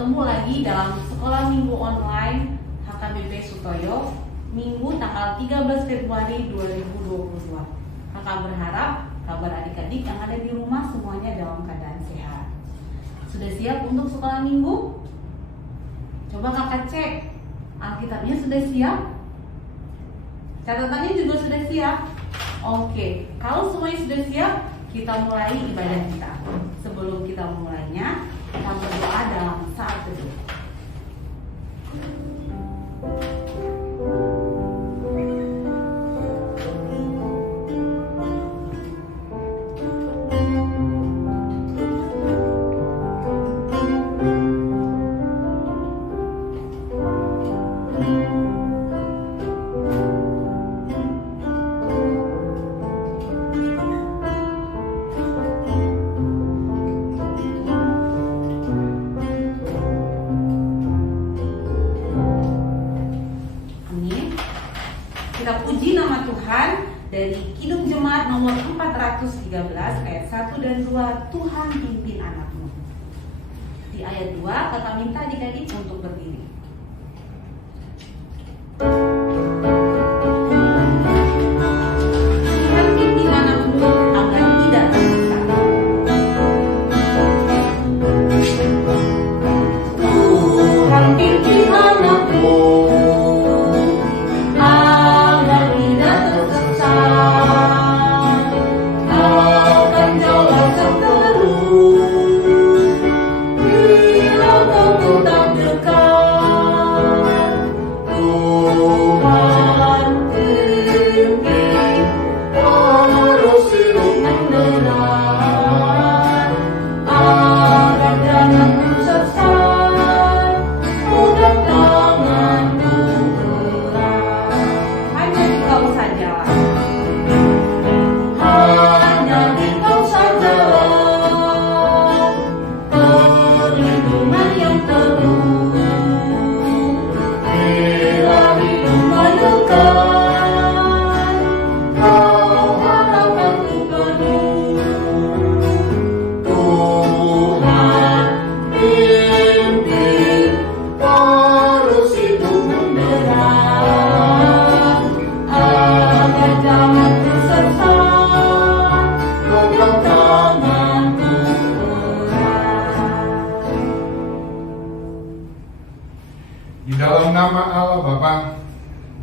bertemu lagi dalam Sekolah Minggu Online HKBP Sutoyo, Minggu tanggal 13 Februari 2022. Kakak berharap kabar adik-adik yang ada di rumah semuanya dalam keadaan sehat. Sudah siap untuk sekolah minggu? Coba kakak cek, Alkitabnya sudah siap? Catatannya juga sudah siap? Oke, kalau semuanya sudah siap, kita mulai ibadah kita. Sebelum kita memulainya, kita berdoa dalam saat teduh. Kita puji nama Tuhan dari Kidung Jemaat nomor 413 ayat 1 dan 2, Tuhan pimpin anakmu. Di ayat 2 kakak minta adik-adik untuk berdiri. Tuhan pimpin anakmu agar tidak tersesat. Tuhan pimpin anakmu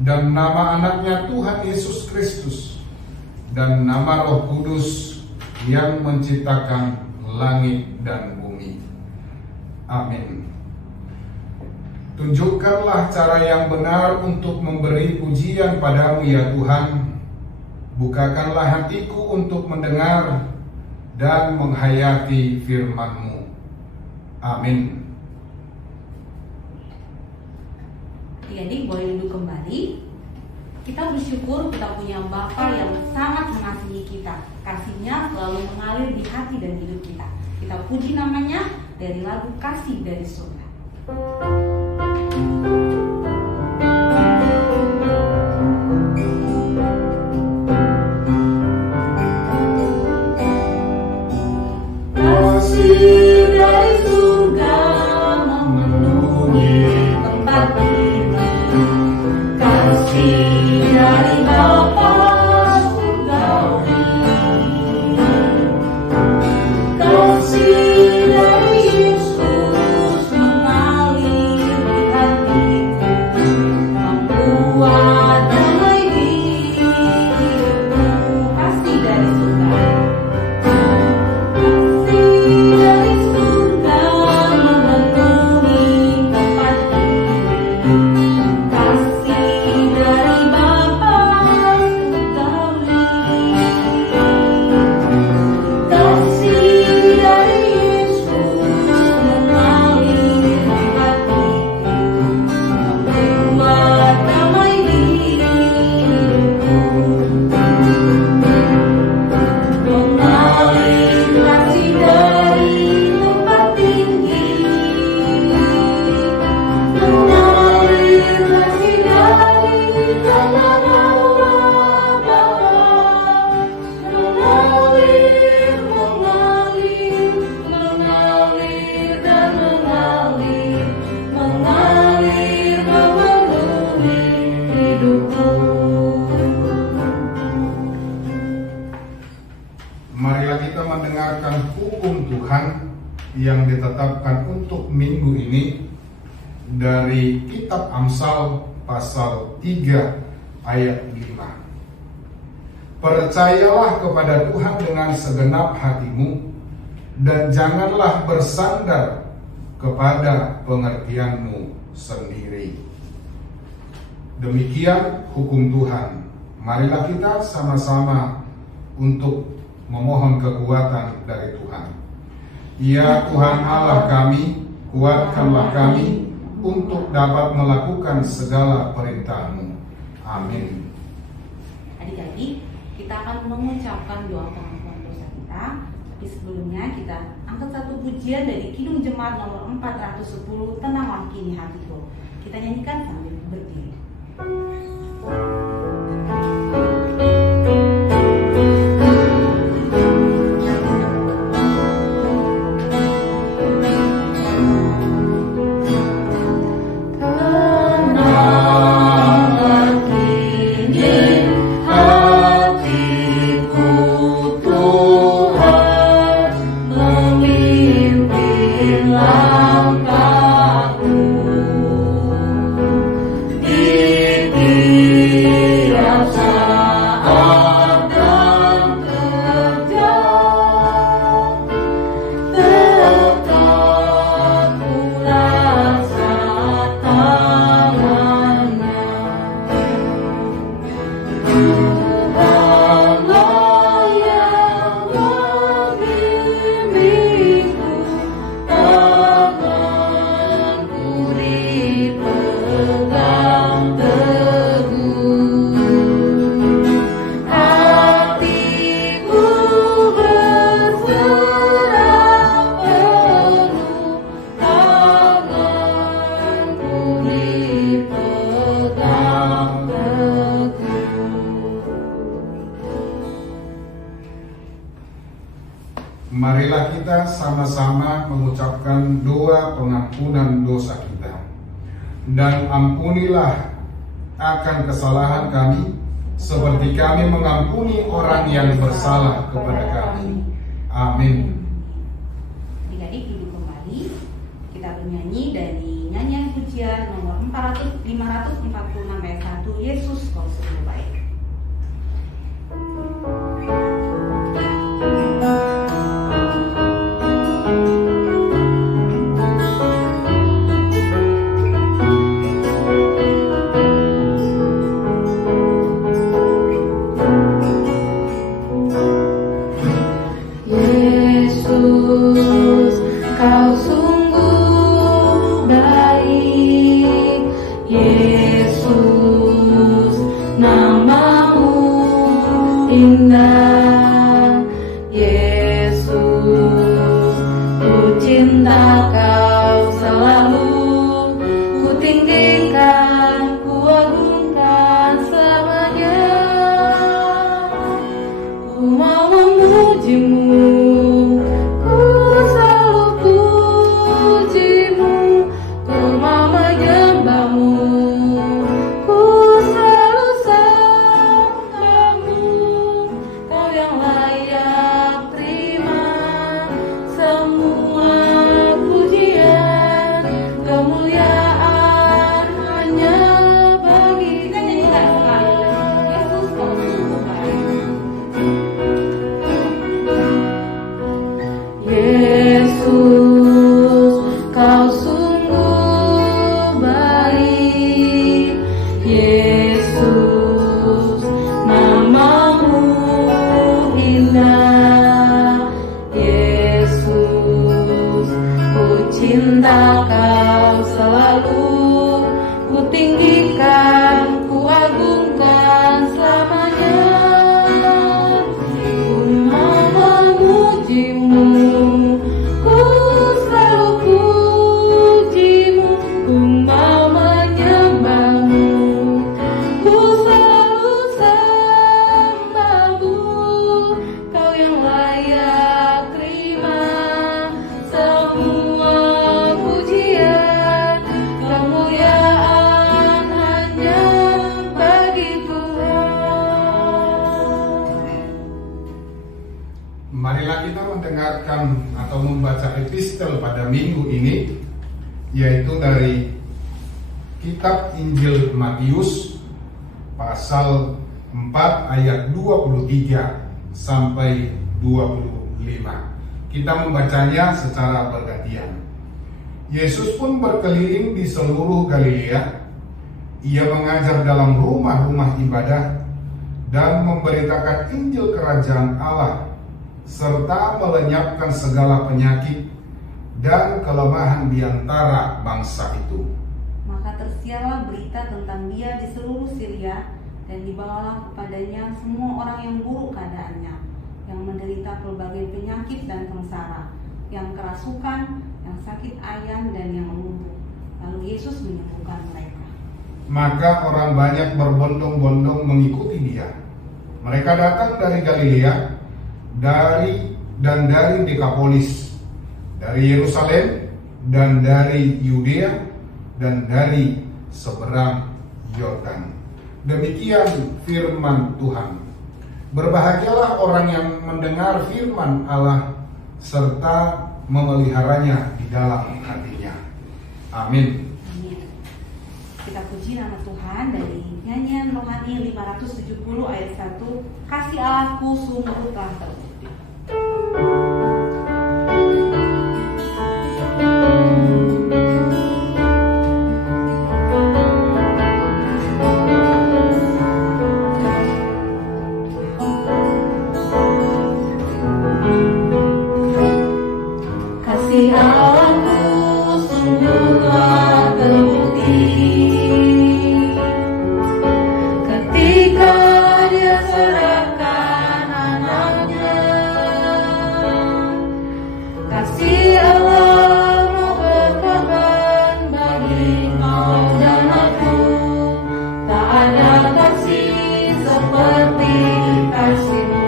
dan nama anaknya Tuhan Yesus Kristus dan nama Roh Kudus yang menciptakan langit dan bumi. Amin. Tunjukkanlah cara yang benar untuk memberi pujian padamu ya Tuhan. Bukakanlah hatiku untuk mendengar dan menghayati firman-Mu. Amin. Adik-adik boleh duduk kembali. Kita bersyukur kita punya Bapa yang sangat mengasihi kita. Kasih-Nya selalu mengalir di hati dan hidup kita. Kita puji namanya dari lagu Kasih dari Surga. Kasih dari surga memenuhi tempat ini. Kasih dari Bapa surgawi. Kasih dari Yesus mengalir di hati. Tuhan yang ditetapkan untuk minggu ini dari kitab Amsal pasal 3 ayat 5. Percayalah kepada Tuhan dengan segenap hatimu dan janganlah bersandar kepada pengertianmu sendiri. Demikian hukum Tuhan. Marilah kita sama-sama untuk memohon kekuatan dari Tuhan. Ya Tuhan Allah kami, kuatkanlah kami untuk dapat melakukan segala perintah-Mu. Amin. Adik-adik, kita akan mengucapkan doa pengampunan dosa kita. Tapi sebelumnya kita angkat satu pujian dari Kidung Jemaat nomor 410, Tenanglah Kini Hatiku. Kita nyanyikan sambil berdiri. Marilah kita sama-sama mengucapkan doa pengampunan dosa kita. Dan ampunilah akan kesalahan kami, seperti kami mengampuni orang yang bersalah kepada kami. Amin. Adik-adik duduk kembali. Kita bernyanyi dari nyanyian pujian nomor 546 ayat 1, Yesus Kau Sungguh Baik. Yesus, Kau sungguh baik. Yesus, namamu indah. Yesus, ku cinta Kau selalu. Ku tinggikan, ku agungkan selamanya. Ku mau memujimu. Cinta Kau selalu, ku tinggikan, ku agungkan selamanya. Ku mau memujimu, ku selalu pujimu. Ku mau menyembahmu, ku selalu mengangkatkan atau membaca epistel pada minggu ini, yaitu dari kitab Injil Matius pasal 4 ayat 23 sampai 25. Kita membacanya secara bergantian. Yesus pun berkeliling di seluruh Galilea. Ia mengajar dalam rumah-rumah ibadah dan memberitakan Injil Kerajaan Allah, serta melenyapkan segala penyakit dan kelemahan di antara bangsa itu. Maka tersiarlah berita tentang dia di seluruh Syria, dan dibawalah kepadanya semua orang yang buruk keadaannya, yang menderita berbagai penyakit dan sengsara, yang kerasukan, yang sakit ayan, dan yang lumpuh. Lalu Yesus menyembuhkan mereka. Maka orang banyak berbondong-bondong mengikuti dia. Mereka datang dari Galilea, dari Dekapolis, dari Yerusalem, dan dari Yudea, dan dari seberang Yordan. Demikian firman Tuhan. Berbahagialah orang yang mendengar firman Allah serta memeliharanya di dalam hatinya. Amin. Amin. Kita puji nama Tuhan dari nyanyian rohani 570 ayat 1. Kasih Allahku sungguh telah terbukti. Kasih Allahku sungguh telah terbukti ketika Dia serahkan anaknya. Kasih Allah mau berkorban bagi kau dan aku. Tak ada kasih seperti kasih-Mu.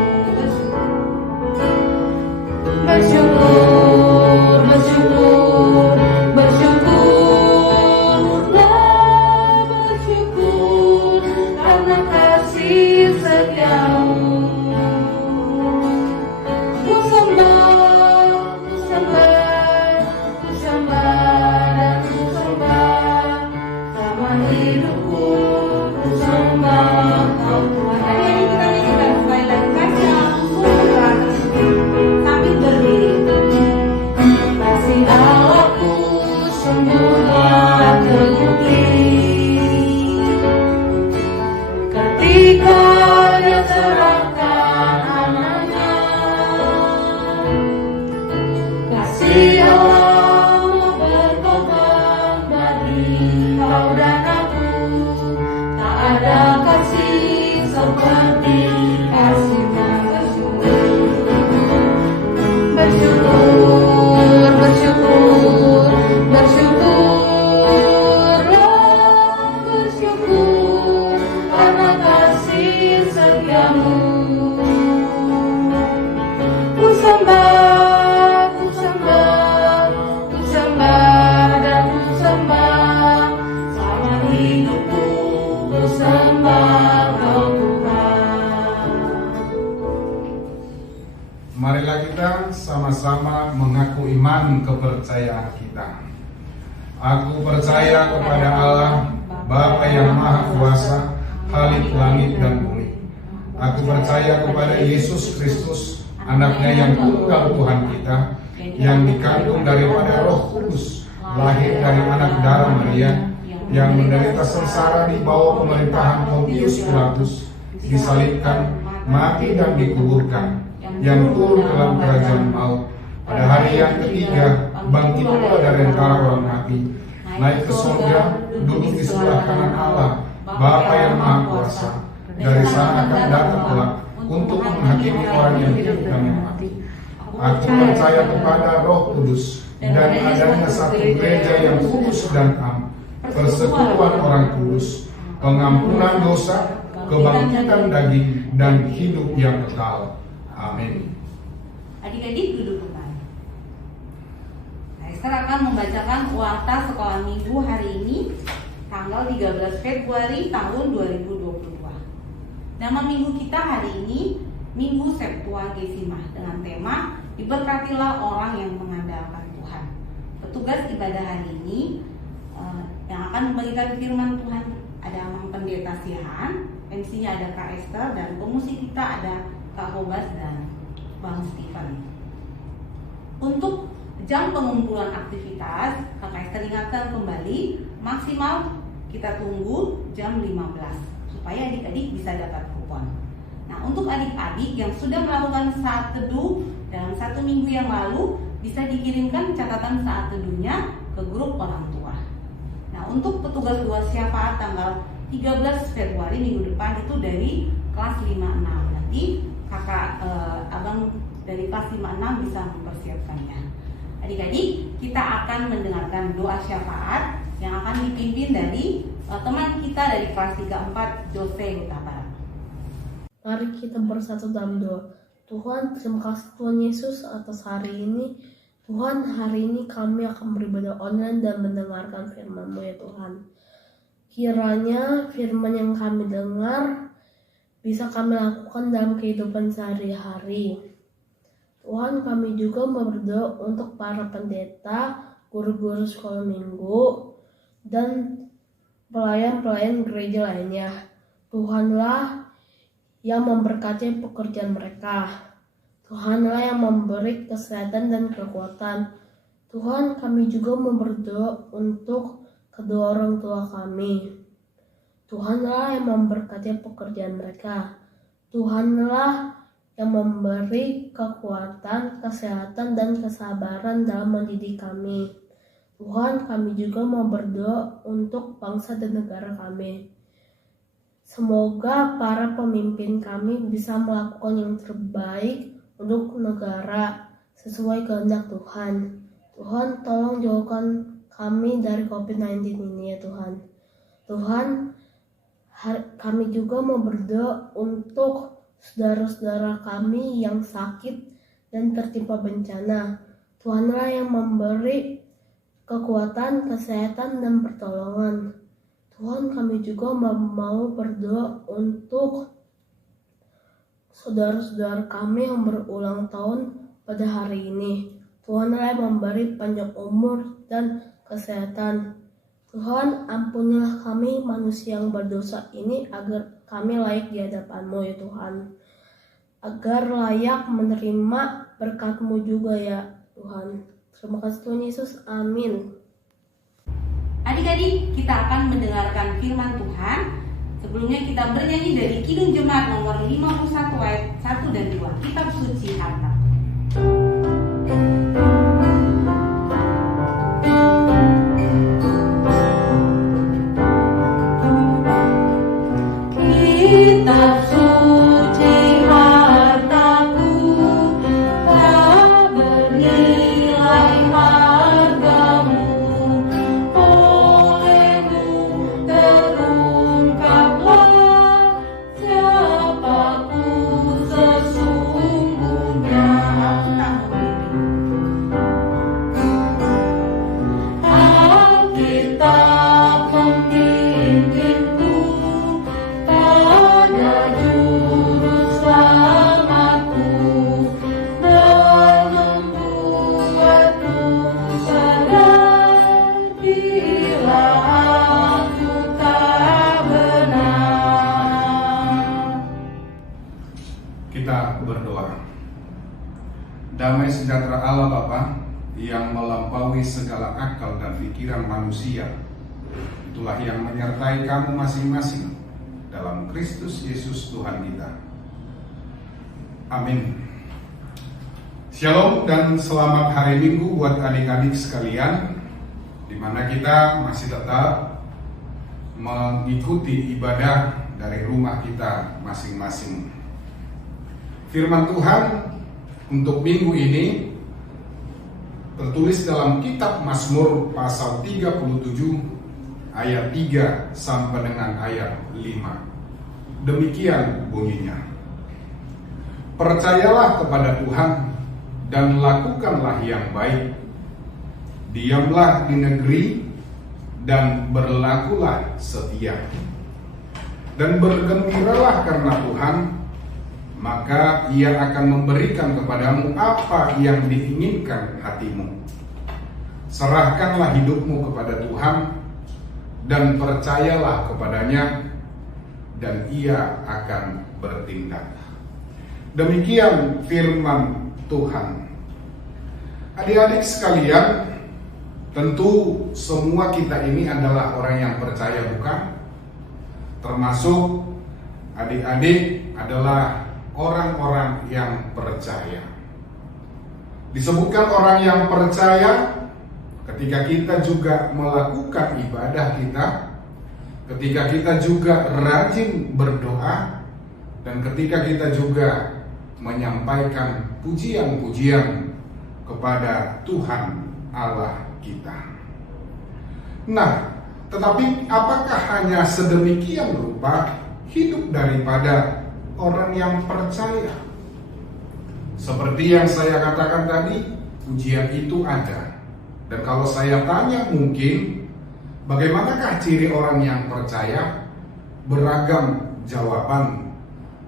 Bersyukur, bersyukur, bersyukurlah, bersyukur karena kasih setia-Mu. Ku sembah, ku sembah, ku sembah dan ku sembah, sama hidupku ku sembah Kau Tuhan. Hari ini kita nyanyikan sekali lagi kasih Allahku sungguh telah terbukti. Sambil berdiri. Kasih Allahku sungguh telah terbukti ketika Dia serahkan anaknya. Kasih Allah mau berkorban bagi kau dan aku. Tak ada kasih seperti kasih-Mu. Bersyukur, bersyukur, bersyukurlah, bersyukur karena kasih setia-Mu. Ku sembah, ku sembah, ku sembah dan ku sembah, sama hidupku ku sembah Kau Tuhan. Marilah kita sama-sama mengaku iman kepercayaan kita. Aku percaya kepada Allah, Bapa yang Maha Kuasa, Khalik langit dan bumi. Aku percaya kepada Yesus Kristus, Anaknya yang tunggal Tuhan kita, yang dikandung daripada Roh Kudus, lahir dari anak darah Maria, yang menderita sengsara di bawah pemerintahan Pontius Pilatus, disalibkan, mati dan dikuburkan, yang turun ke dalam kerajaan maut, pada hari yang ketiga bangkit pula dari antara orang mati, naik ke surga, duduk di sebelah kanan Allah, Bapa yang Maha Kuasa. Dari sana akan datang kelak untuk menghakimi orang yang hidup dan yang mati. Aku percaya kepada Roh Kudus dan adanya satu gereja yang kudus dan am, persekutuan orang kudus, pengampunan dosa, kebangkitan daging, dan hidup yang kekal. Amin. Adik-adik duduk kembali. Nah, Esther akan membacakan warta sekolah minggu hari ini, tanggal 13 Februari tahun 2022. Nama minggu kita hari ini Minggu Septuagesima dengan tema Diberkatilah orang yang mengandalkan Tuhan. Petugas ibadah hari ini yang akan membagikan firman Tuhan ada Mang Pendeta Siahaan, MC-nya ada Kak Esther, dan pemusik kita ada Kak Hobas dan Bang Stephen. Untuk jam pengumpulan aktivitas, Kak Esther ingatkan kembali, maksimal kita tunggu jam 15 supaya adik-adik bisa dapat kupon. Nah, untuk adik-adik yang sudah melakukan saat teduh dalam 1 minggu yang lalu, bisa dikirimkan catatan saat teduhnya ke grup orang tua. Nah, untuk petugas luar syafaat tanggal 13 Februari minggu depan itu dari kelas 5-6. Nanti kakak abang dari kelas 5-6 bisa mempersiapkannya. Adik-adik, kita akan mendengarkan doa syafaat yang akan dipimpin dari teman kita dari kelas 3-4, Jose Huta Barat. Mari kita bersatu dalam doa. Tuhan, terima kasih Tuhan Yesus atas hari ini. Tuhan, hari ini kami akan beribadah online dan mendengarkan firman-Mu ya Tuhan. Kiranya firman yang kami dengar bisa kami lakukan dalam kehidupan sehari-hari. Tuhan, kami juga berdoa untuk para pendeta, guru-guru sekolah minggu, dan pelayan-pelayan gereja lainnya. Tuhanlah yang memberkati pekerjaan mereka. Tuhanlah yang memberi kesehatan dan kekuatan. Tuhan, kami juga berdoa untuk kedua orang tua kami. Tuhanlah yang memberkati pekerjaan mereka. Tuhanlah yang memberi kekuatan, kesehatan, dan kesabaran dalam mendidik kami. Tuhan, kami juga berdoa untuk bangsa dan negara kami. Semoga para pemimpin kami bisa melakukan yang terbaik untuk negara sesuai kehendak Tuhan. Tuhan, tolong jauhkan kami dari COVID-19 ini ya Tuhan. Tuhan, kami juga berdoa untuk saudara-saudara kami yang sakit dan tertimpa bencana. Tuhanlah yang memberi kekuatan, kesehatan, dan pertolongan. Tuhan, kami juga mau berdoa untuk saudara-saudara kami yang berulang tahun pada hari ini. Tuhanlah yang memberi panjang umur dan kesehatan. Tuhan, ampunilah kami manusia yang berdosa ini agar kami layak di hadapan-Mu ya Tuhan. Agar layak menerima berkat-Mu juga ya Tuhan. Terima kasih Tuhan Yesus. Amin. Adik-adik, kita akan mendengarkan firman Tuhan. Sebelumnya kita bernyanyi dari Kidung Jemaat nomor 51 ayat 1 dan 2, Kitab Suci Harta. Kitab suci hartaku, tak bernilai hargamu, olehmu terungkaplah siapaku sesungguhnya. Alkitab membimbingku pada juru selamatku, dan membuatku sadar bila aku tak benar. Kita berdoa. Damai sejahtera Allah Bapa yang melampaui segala akal dan pikiran manusia, itulah yang menyertai kamu masing-masing dalam Kristus Yesus Tuhan kita. Amin. Shalom dan selamat hari Minggu buat adik-adik sekalian, di mana kita masih tetap mengikuti ibadah dari rumah kita masing-masing. Firman Tuhan untuk minggu ini tertulis dalam kitab Mazmur pasal 37 ayat 3 sampai dengan ayat 5. Demikian bunyinya. Percayalah kepada Tuhan dan lakukanlah yang baik. Diamlah di negeri dan berlakulah setia. Dan bergembiralah karena Tuhan, maka Ia akan memberikan kepadamu apa yang diinginkan hatimu. Serahkanlah hidupmu kepada Tuhan dan percayalah kepadanya, dan Ia akan bertindak. Demikian firman Tuhan. Adik-adik sekalian, tentu semua kita ini adalah orang yang percaya, bukan? Termasuk adik-adik adalah orang-orang yang percaya. Disebutkan orang yang percaya ketika kita juga melakukan ibadah kita, ketika kita juga rajin berdoa, dan ketika kita juga menyampaikan pujian-pujian kepada Tuhan Allah kita. Nah, tetapi apakah hanya sedemikian rupa hidup daripada orang yang percaya? Seperti yang saya katakan tadi, pujian itu ada. Dan kalau saya tanya mungkin, bagaimanakah ciri orang yang percaya? Beragam jawaban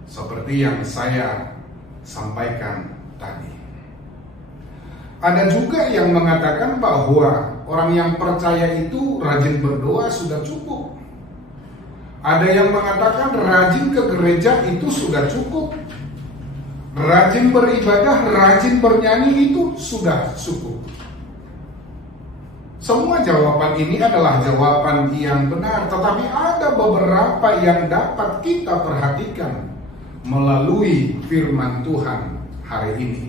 seperti yang saya sampaikan tadi. Ada juga yang mengatakan bahwa orang yang percaya itu rajin berdoa sudah cukup. Ada yang mengatakan rajin ke gereja itu sudah cukup. Rajin beribadah, rajin bernyanyi itu sudah cukup. Semua jawaban ini adalah jawaban yang benar, tetapi ada beberapa yang dapat kita perhatikan melalui firman Tuhan hari ini.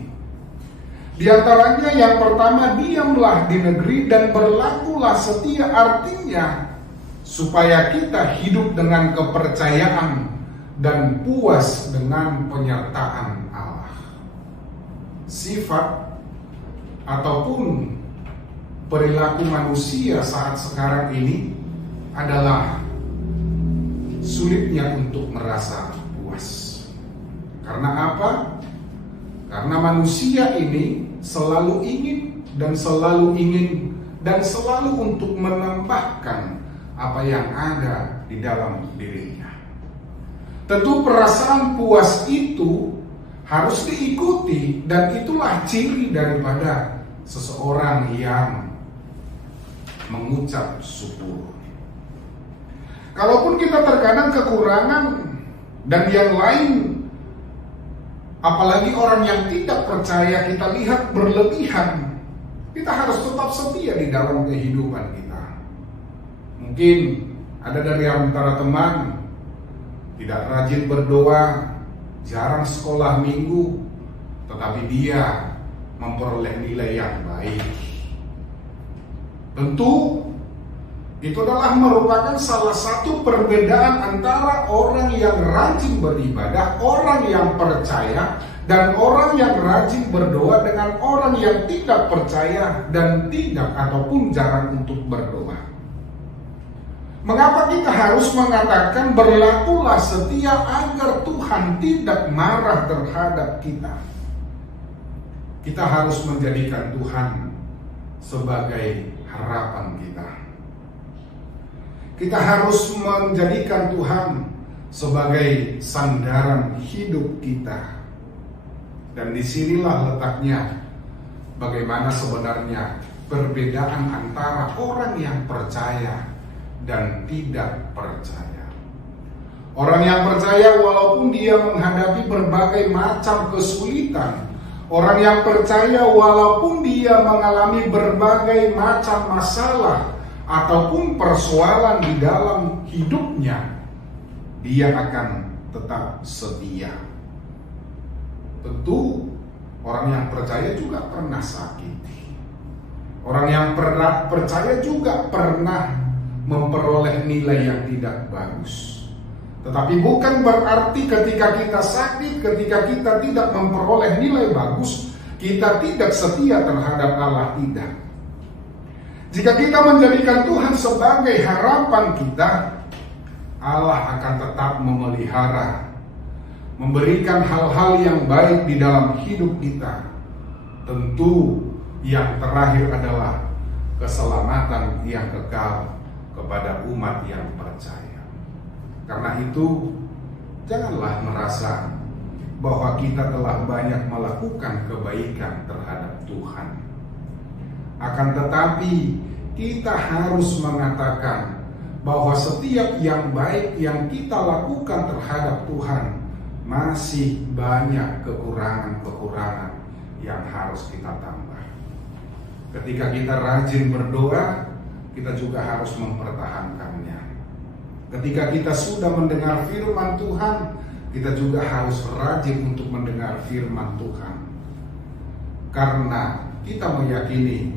Di antaranya yang pertama, diamlah di negeri dan berlakulah setia, artinya supaya kita hidup dengan kepercayaan dan puas dengan penyertaan Allah. Sifat ataupun perilaku manusia saat sekarang ini adalah sulitnya untuk merasa puas. Karena apa? Karena manusia ini selalu ingin dan selalu untuk menambahkan apa yang ada di dalam dirinya. Tentu perasaan puas itu harus diikuti, dan itulah ciri daripada seseorang yang mengucap syukur. Kalaupun kita terkadang kekurangan dan yang lain, apalagi orang yang tidak percaya, kita lihat berlebihan, kita harus tetap setia di dalam kehidupan kita. Mungkin ada dari antara teman tidak rajin berdoa, jarang sekolah minggu, tetapi dia memperoleh nilai yang baik. Tentu itu adalah merupakan salah satu perbedaan antara orang yang rajin beribadah, orang yang percaya, dan orang yang rajin berdoa dengan orang yang tidak percaya dan tidak ataupun jarang untuk berdoa. Mengapa kita harus mengatakan berlakulah setia agar Tuhan tidak marah terhadap kita? Kita harus menjadikan Tuhan sebagai harapan kita. Kita harus menjadikan Tuhan sebagai sandaran hidup kita. Dan disinilah letaknya bagaimana sebenarnya perbedaan antara orang yang percaya dan tidak percaya. Orang yang percaya walaupun dia menghadapi berbagai macam kesulitan, orang yang percaya walaupun dia mengalami berbagai macam masalah ataupun persoalan di dalam hidupnya, dia akan tetap setia. Tentu orang yang percaya juga pernah sakit. Orang yang percaya juga pernah memperoleh nilai yang tidak bagus. Tetapi bukan berarti ketika kita sakit, ketika kita tidak memperoleh nilai bagus, kita tidak setia terhadap Allah, tidak. Jika kita menjadikan Tuhan sebagai harapan kita, Allah akan tetap memelihara, memberikan hal-hal yang baik di dalam hidup kita. Tentu yang terakhir adalah keselamatan yang kekal kepada umat yang percaya. Karena itu, janganlah merasa bahwa kita telah banyak melakukan kebaikan terhadap Tuhan. Akan tetapi kita harus mengatakan bahwa setiap yang baik yang kita lakukan terhadap Tuhan masih banyak kekurangan-kekurangan yang harus kita tambah. Ketika kita rajin berdoa, kita juga harus mempertahankannya. Ketika kita sudah mendengar firman Tuhan, kita juga harus rajin untuk mendengar firman Tuhan. Karena kita meyakini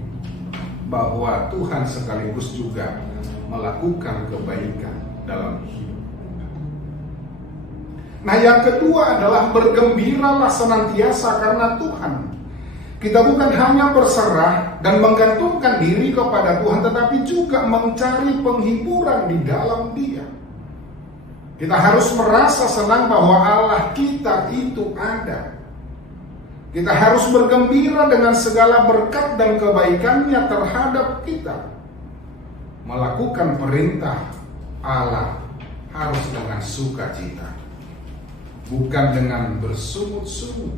bahwa Tuhan sekaligus juga melakukan kebaikan dalam hidup. Nah, yang kedua adalah bergembiralah senantiasa karena Tuhan. Kita bukan hanya berserah dan menggantungkan diri kepada Tuhan, tetapi juga mencari penghiburan di dalam Dia. Kita harus merasa senang bahwa Allah kita itu ada. Kita harus bergembira dengan segala berkat dan kebaikannya terhadap kita. Melakukan perintah Allah harus dengan sukacita, bukan dengan bersungut-sungut.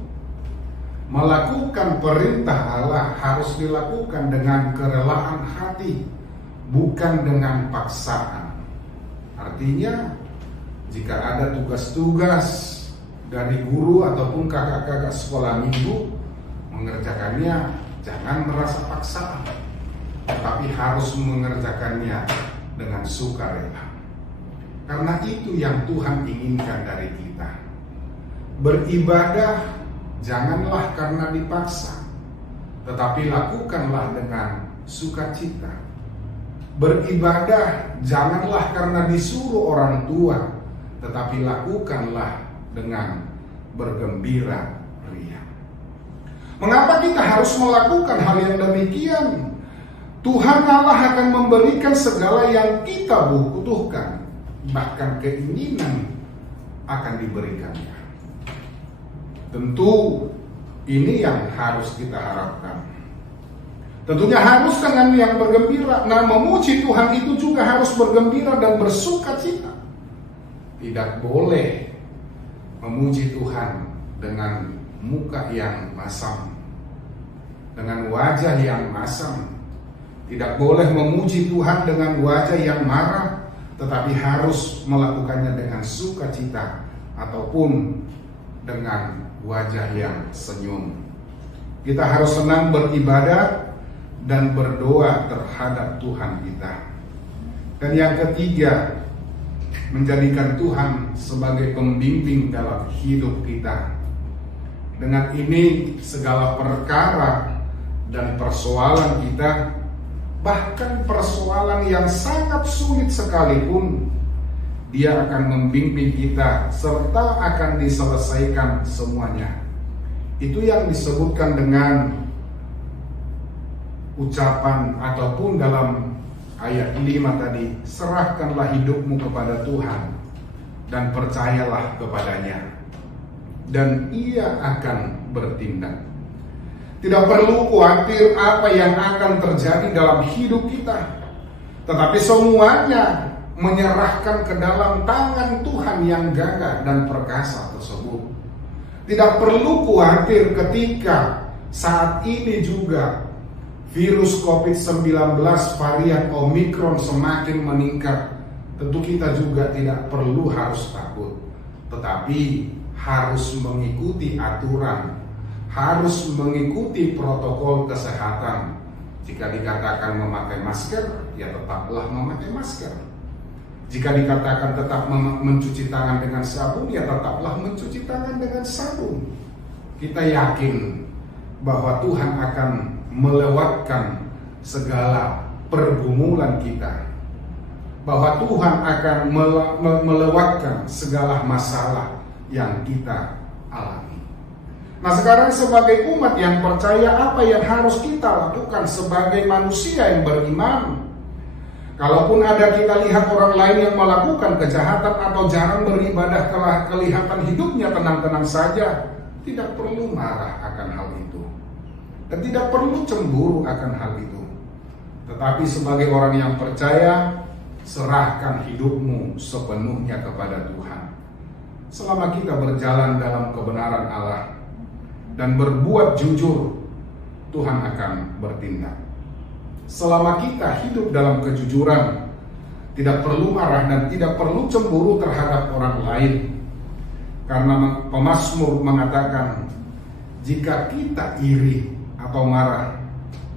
Melakukan perintah Allah harus dilakukan dengan kerelaan hati, bukan dengan paksaan. Artinya, jika ada tugas-tugas dari guru ataupun kakak-kakak sekolah minggu, mengerjakannya jangan merasa paksaan, tetapi harus mengerjakannya dengan sukarela. Karena itu yang Tuhan inginkan dari kita. Beribadah janganlah karena dipaksa, tetapi lakukanlah dengan sukacita. Beribadah janganlah karena disuruh orang tua, tetapi lakukanlah dengan bergembira ria. Mengapa kita harus melakukan hal yang demikian? Tuhan Allah akan memberikan segala yang kita butuhkan, bahkan keinginan akan diberikannya. Tentu ini yang harus kita harapkan. Tentunya harus dengan yang bergembira. Nah, memuji Tuhan itu juga harus bergembira dan bersukacita. Tidak boleh memuji Tuhan dengan muka yang masam, dengan wajah yang masam. Tidak boleh memuji Tuhan dengan wajah yang marah, tetapi harus melakukannya dengan sukacita ataupun dengan wajah yang senyum. Kita harus senang beribadah dan berdoa terhadap Tuhan kita. Dan yang ketiga, menjadikan Tuhan sebagai pembimbing dalam hidup kita. Dengan ini segala perkara dan persoalan kita, bahkan persoalan yang sangat sulit sekalipun, Dia akan membimbing kita serta akan diselesaikan semuanya. Itu yang disebutkan dengan ucapan ataupun dalam ayat 5 tadi, serahkanlah hidupmu kepada Tuhan dan percayalah kepadanya, dan Ia akan bertindak. Tidak perlu khawatir apa yang akan terjadi dalam hidup kita, tetapi semuanya menyerahkan ke dalam tangan Tuhan yang gagah dan perkasa tersebut. Tidak perlu khawatir ketika saat ini juga virus COVID-19 varian Omikron semakin meningkat. Tentu kita juga tidak perlu harus takut, tetapi harus mengikuti aturan, harus mengikuti protokol kesehatan. Jika dikatakan memakai masker, ya tetaplah memakai masker. Jika dikatakan tetap mencuci tangan dengan sabun, ya tetaplah mencuci tangan dengan sabun. Kita yakin bahwa Tuhan akan melewatkan segala pergumulan kita, bahwa Tuhan akan melewatkan segala masalah yang kita alami. Nah, sekarang sebagai umat yang percaya, apa yang harus kita lakukan sebagai manusia yang beriman? Kalaupun ada kita lihat orang lain yang melakukan kejahatan atau jarang beribadah, kelihatan hidupnya tenang-tenang saja, tidak perlu marah akan hal itu, dan tidak perlu cemburu akan hal itu. Tetapi sebagai orang yang percaya, serahkan hidupmu sepenuhnya kepada Tuhan. selama kita berjalan dalam kebenaran Allah dan berbuat jujur, Tuhan akan bertindak. Selama kita hidup dalam kejujuran, tidak perlu marah dan tidak perlu cemburu terhadap orang lain. Karena pemazmur mengatakan, jika kita iri atau marah,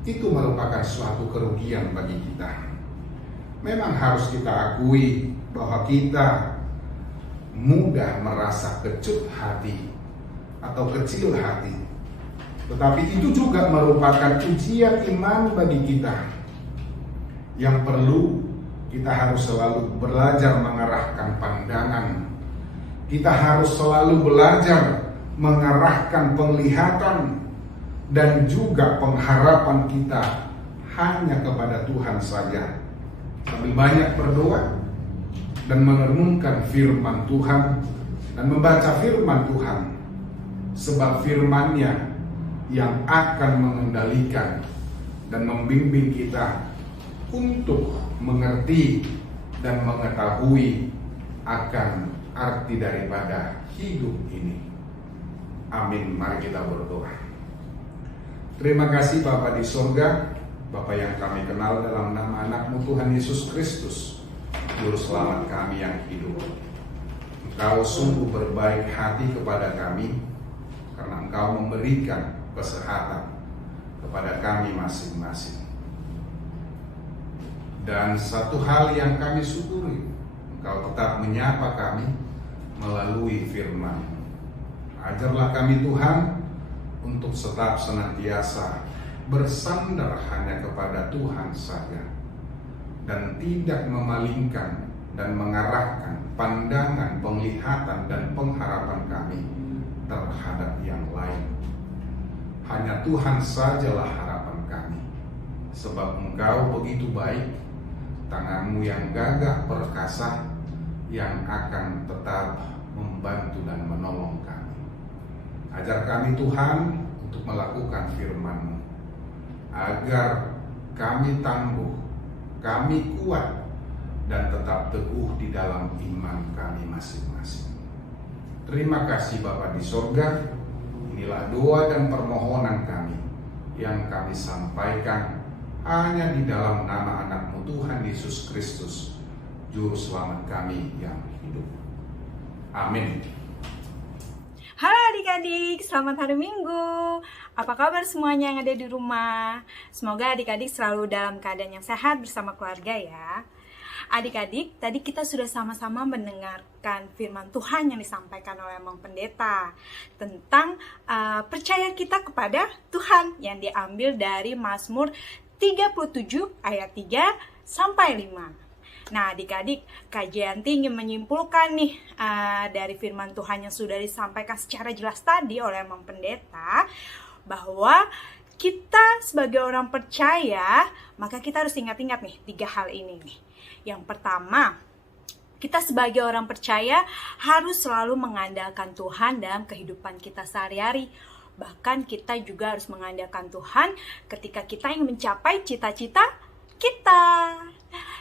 itu merupakan suatu kerugian bagi kita. Memang harus kita akui bahwa kita mudah merasa kecut hati atau kecil hati. Tetapi itu juga merupakan ujian iman bagi kita. Yang perlu kita harus selalu belajar mengarahkan pandangan. Kita harus selalu belajar mengarahkan penglihatan dan juga pengharapan kita hanya kepada Tuhan saja. Sambil banyak berdoa dan merenungkan firman Tuhan dan membaca firman Tuhan, sebab firman-Nya yang akan mengendalikan dan membimbing kita untuk mengerti dan mengetahui akan arti daripada hidup ini. Amin. Mari kita berdoa. Terima kasih Bapa di sorga, Bapa yang kami kenal dalam nama anak-Mu Tuhan Yesus Kristus, Juru Selamat kami yang hidup. Engkau sungguh berbaik hati kepada kami, karena Engkau memberikan kesehatan kepada kami masing-masing. Dan satu hal yang kami syukuri, Engkau tetap menyapa kami melalui firman. Ajarlah kami Tuhan untuk tetap senantiasa bersandar hanya kepada Tuhan saja, dan tidak memalingkan dan mengarahkan pandangan, penglihatan, dan pengharapan kami terhadap yang lain. Hanya Tuhan sajalah harapan kami, sebab Engkau begitu baik, tangan-Mu yang gagah perkasa yang akan tetap membantu dan menolong kami. Ajar kami Tuhan untuk melakukan firman-Mu, agar kami tangguh, kami kuat, dan tetap teguh di dalam iman kami masing-masing. Terima kasih Bapa di sorga. Inilah doa dan permohonan kami yang kami sampaikan hanya di dalam nama anak-Mu Tuhan Yesus Kristus, Juru Selamat kami yang hidup. Amin. Halo adik-adik, selamat hari Minggu. Apa kabar semuanya yang ada di rumah? Semoga adik-adik selalu dalam keadaan yang sehat bersama keluarga ya. Adik-adik, tadi kita sudah sama-sama mendengarkan firman Tuhan yang disampaikan oleh Mang Pendeta tentang percaya kita kepada Tuhan yang diambil dari Mazmur 37 ayat 3 sampai 5. Nah adik-adik, Kak Jayanti ingin menyimpulkan nih dari firman Tuhan yang sudah disampaikan secara jelas tadi oleh Mang Pendeta, bahwa kita sebagai orang percaya, maka kita harus ingat-ingat nih 3 hal ini nih. Yang pertama, kita sebagai orang percaya harus selalu mengandalkan Tuhan dalam kehidupan kita sehari-hari. Bahkan kita juga harus mengandalkan Tuhan ketika kita ingin mencapai cita-cita kita.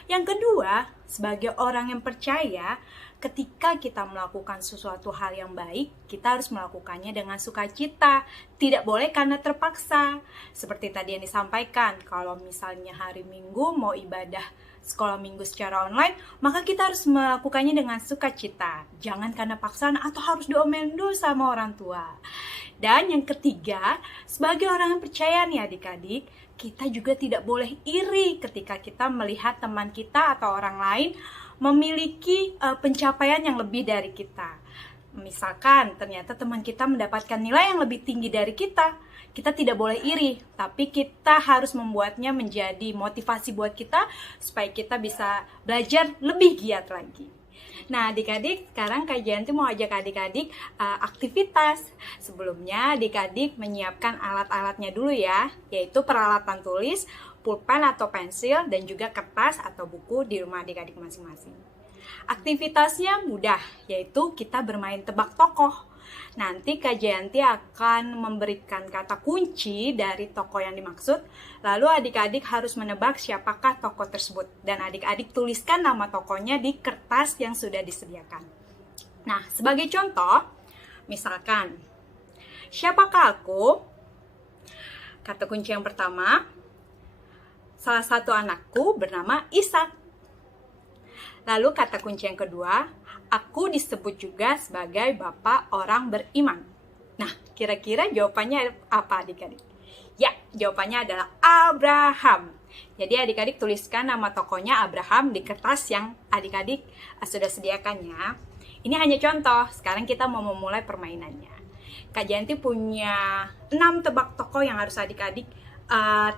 Yang kedua, sebagai orang yang percaya, ketika kita melakukan sesuatu hal yang baik, kita harus melakukannya dengan sukacita. Tidak boleh karena terpaksa. Seperti tadi yang disampaikan, kalau misalnya hari Minggu mau ibadah sekolah minggu secara online, maka kita harus melakukannya dengan sukacita. Jangan karena paksaan atau harus diomelin dulu sama orang tua. Dan yang ketiga, sebagai orang yang percaya nih adik-adik, kita juga tidak boleh iri ketika kita melihat teman kita atau orang lain memiliki pencapaian yang lebih dari kita. Misalkan ternyata teman kita mendapatkan nilai yang lebih tinggi dari kita. Kita tidak boleh iri, tapi kita harus membuatnya menjadi motivasi buat kita supaya kita bisa belajar lebih giat lagi. Nah adik-adik, sekarang Kak Jayanti mau ajak adik-adik aktivitas. Sebelumnya adik-adik menyiapkan alat-alatnya dulu ya, yaitu peralatan tulis, pulpen atau pensil, dan juga kertas atau buku di rumah adik-adik masing-masing. Aktivitasnya mudah, yaitu kita bermain tebak tokoh. Nanti Kak Jayanti akan memberikan kata kunci dari tokoh yang dimaksud, lalu adik-adik harus menebak siapakah tokoh tersebut, dan adik-adik tuliskan nama tokohnya di kertas yang sudah disediakan. Nah, sebagai contoh, misalkan, siapakah aku? Kata kunci yang pertama, salah satu anakku bernama Ishak. Lalu kata kunci yang kedua, aku disebut juga sebagai bapak orang beriman. Nah, kira-kira jawabannya apa adik-adik? Ya, jawabannya adalah Abraham. Jadi adik-adik tuliskan nama tokohnya Abraham di kertas yang adik-adik sudah sediakan ya. Ini hanya contoh, sekarang kita mau memulai permainannya. Kak Janti punya 6 tebak tokoh yang harus adik-adik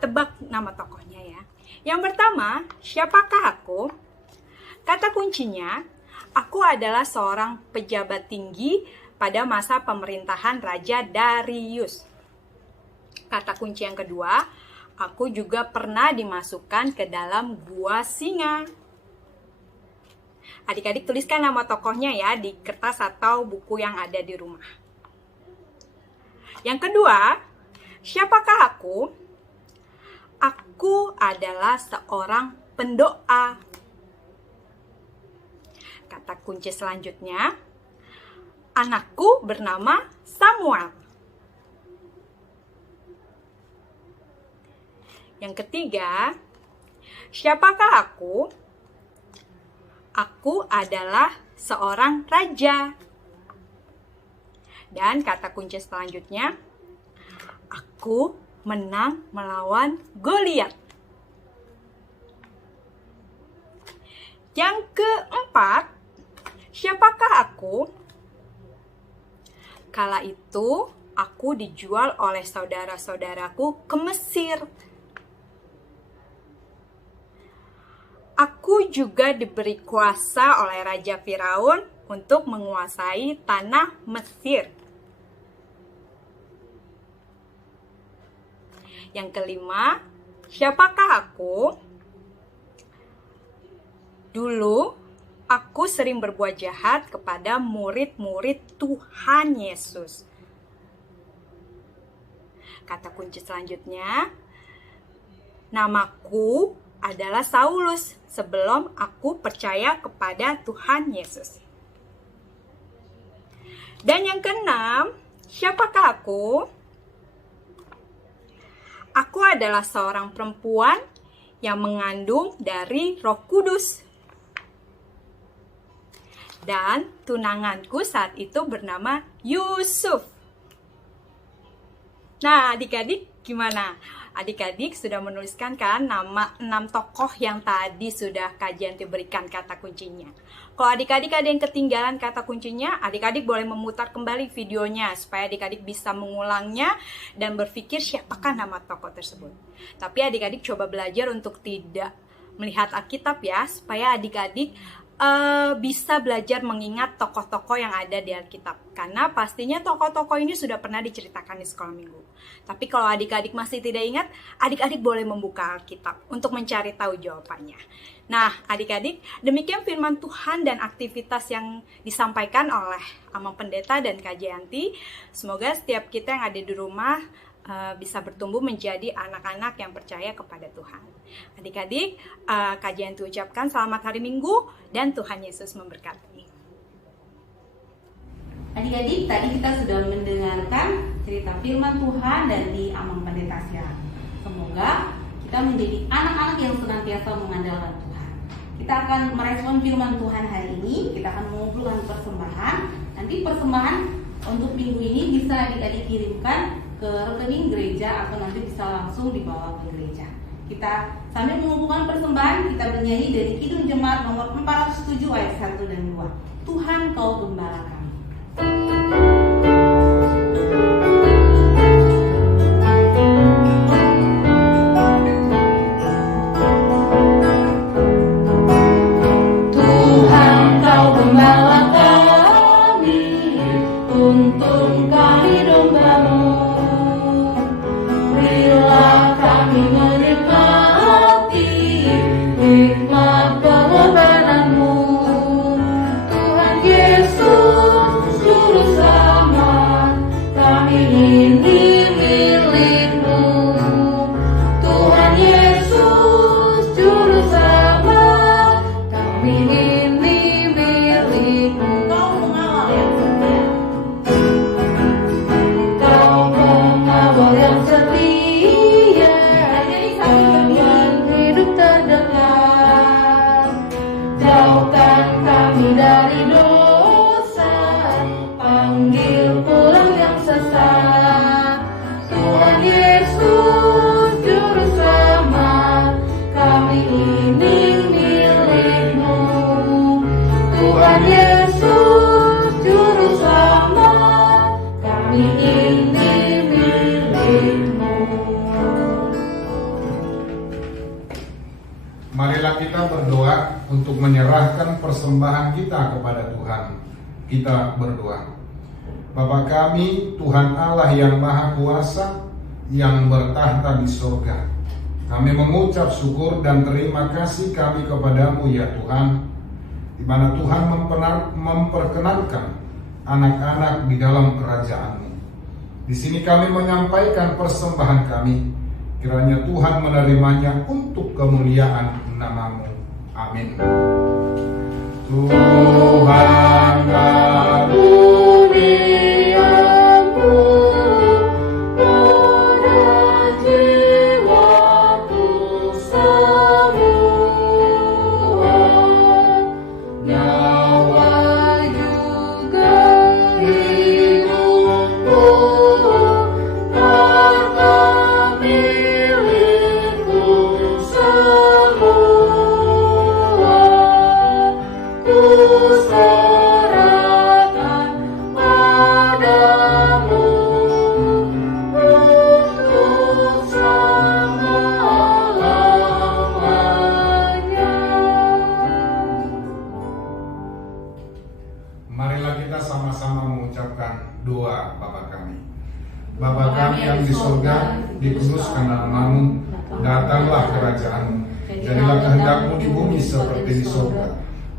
tebak nama tokohnya ya. Yang pertama, siapakah aku? Kata kuncinya, aku adalah seorang pejabat tinggi pada masa pemerintahan Raja Darius. Kata kunci yang kedua, aku juga pernah dimasukkan ke dalam gua singa. Adik-adik tuliskan nama tokohnya ya di kertas atau buku yang ada di rumah. Yang kedua, siapakah aku? Aku adalah seorang pendoa. Kata kunci selanjutnya, anakku bernama Samuel. Yang ketiga, siapakah aku? Aku adalah seorang raja. Dan kata kunci selanjutnya, aku menang melawan Goliat. Yang keempat, siapakah aku? Kala itu, aku dijual oleh saudara-saudaraku ke Mesir. Aku juga diberi kuasa oleh Raja Firaun untuk menguasai tanah Mesir. Yang kelima, siapakah aku? Dulu, aku sering berbuat jahat kepada murid-murid Tuhan Yesus. Kata kunci selanjutnya, namaku adalah Saulus sebelum aku percaya kepada Tuhan Yesus. Dan yang keenam, siapakah aku? Aku adalah seorang perempuan yang mengandung dari Roh Kudus. Dan tunanganku saat itu bernama Yusuf. Nah, adik-adik gimana? Adik-adik sudah menuliskan kan nama 6 tokoh yang tadi sudah Kak Janti berikan kata kuncinya. Kalau adik-adik ada yang ketinggalan kata kuncinya, adik-adik boleh memutar kembali videonya supaya adik-adik bisa mengulangnya dan berpikir siapakah nama tokoh tersebut. Tapi adik-adik coba belajar untuk tidak melihat Alkitab ya, supaya adik-adik bisa belajar mengingat tokoh-tokoh yang ada di Alkitab. Karena pastinya tokoh-tokoh ini sudah pernah diceritakan di sekolah minggu. Tapi kalau adik-adik masih tidak ingat, adik-adik boleh membuka Alkitab untuk mencari tahu jawabannya. Nah, adik-adik, demikian firman Tuhan dan aktivitas yang disampaikan oleh Amang Pendeta dan Kak Janti. Semoga setiap kita yang ada di rumah bisa bertumbuh menjadi anak-anak yang percaya kepada Tuhan. Adik-adik, Kak Janti ucapkan selamat hari Minggu dan Tuhan Yesus memberkati. Adik-adik, tadi kita sudah mendengarkan cerita firman Tuhan dari Amang Pendeta Siang. Semoga kita menjadi anak-anak yang senantiasa mengandalkan Tuhan. Kita akan merespon firman Tuhan hari ini. Kita akan mengumpulkan persembahan. Nanti persembahan untuk minggu ini bisa adik-adik kirimkan ke rekening gereja atau nanti bisa langsung dibawa ke gereja. Kita sambil mengumpulkan persembahan, kita bernyanyi dari Kidung Jemaat nomor 407 ayat 1 dan 2. Tuhan kau gembala kami. Tuhan kau gembala kami, tuntun kami dombamu. Berilah kami menikmati hikmat pengorbananmu. Tuhan Yesus Juru Selamat, kami ini milikmu. Tuhan Yesus Juru Selamat, kami ini milikmu. panggil pulang yang sesat. Tuhan Yesus Juru Selamat, kami ini milik-Mu. Tuhan Yesus Juru Selamat, kami ini milik-Mu. Marilah kita berdoa untuk menyerahkan persembahan kita kepada Tuhan. Kita berdoa. Bapa kami, Tuhan Allah yang Maha Kuasa, yang bertahta di surga, kami mengucap syukur dan terima kasih kami kepadamu ya Tuhan, di mana Tuhan memperkenankan anak-anak di dalam kerajaan-Mu. Di sini kami menyampaikan persembahan kami, kiranya Tuhan menerimanya untuk kemuliaan nama-Mu. Amin. Tuhan karuniamu pada jiwaku semua, nyawa juga hidupku, harta milikku semua, ku serahkan padamu untuk selama-lamanya. Marilah kita sama-sama mengucapkan doa Bapa kami. Bapa kami yang di surga, dikuduskan nama-Mu, datanglah kerajaan-Mu, jadilah kehendak-Mu di bumi seperti di surga.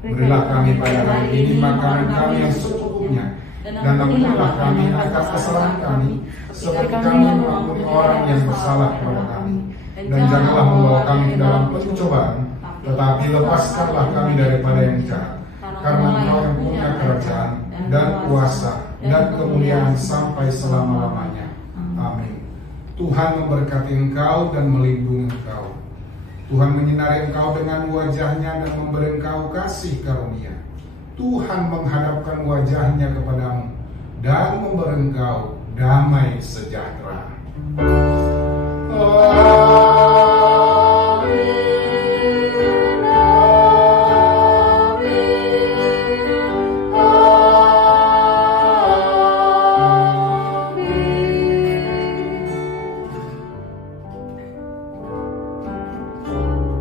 Berilah kami pada hari ini makanan kami yang secukupnya, dan ampunilah kami atas kesalahan kami, seperti kami mengampuni orang yang bersalah kepada kami. Dan janganlah membawa kami ke dalam pencobaan, tetapi lepaskanlah kami daripada yang jahat. Karena Engkau yang punya kerajaan dan kuasa dan kemuliaan sampai selama-lamanya. Amin. Tuhan memberkati engkau dan melindungi engkau. Tuhan menyinari engkau dengan wajahnya dan memberi engkau kasih karunia. Tuhan menghadapkan wajahnya kepadamu dan memberi engkau damai sejahtera.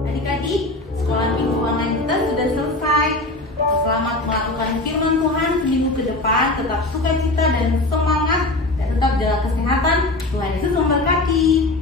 Adik-adik, sekolah minggu online kita sudah selesai. Selamat melakukan firman Tuhan seminggu ke depan. Tetap sukacita dan semangat, dan tetap jaga kesehatan. Tuhan Yesus memberkati.